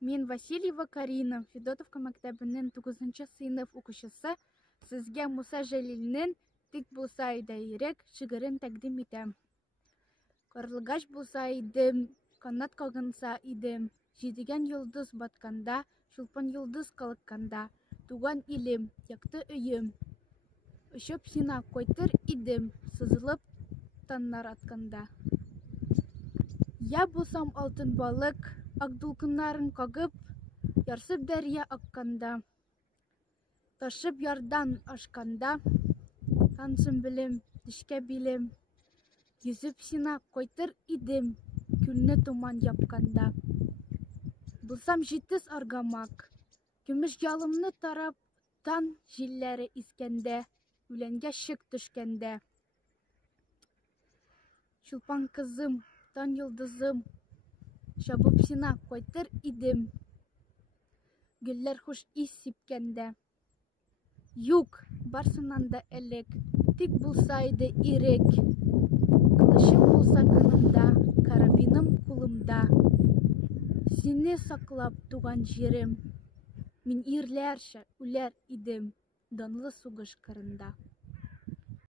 Мен Васильева Карина, Федотовка мәктәбенең 9-нчы сыйныф укучысы. Сезгә Муса Җәлилнең «Тик булса идеирәк» шигырен тәкъдим итәм. Карлыгач булса идем, канат кагынса идем, җидегән йолдыз батканда, чулпан йолдыз калыкканда, туган илем, якты өем. Очып сиңа кайтыр идем, сызылып таннар атканда. Я булсам алтын балык, ак дулкыннарын кагып, ярсып дәрья акканда, ташып ярдан ашканда, тансым белем, төшкә билем, йөзеп сиңа кайтыр идем, күлне туман япканда. Булсам җитез аргамак, көмеш ялымны тарап, тан җилләре искәндә, үләнгә шик төшкәндә. Чулпан кызым, тан йолдызым, чабып сиңа кайтыр идем, гөлләр хуш ис сипкәндә. Юк, барсыннан да элек, тик булса иде ирек, кылычым булса кынымда, карабиным кулымда. Сине саклап туган җирем, мин ирләрчә үләр идем данлы сугыш кырында.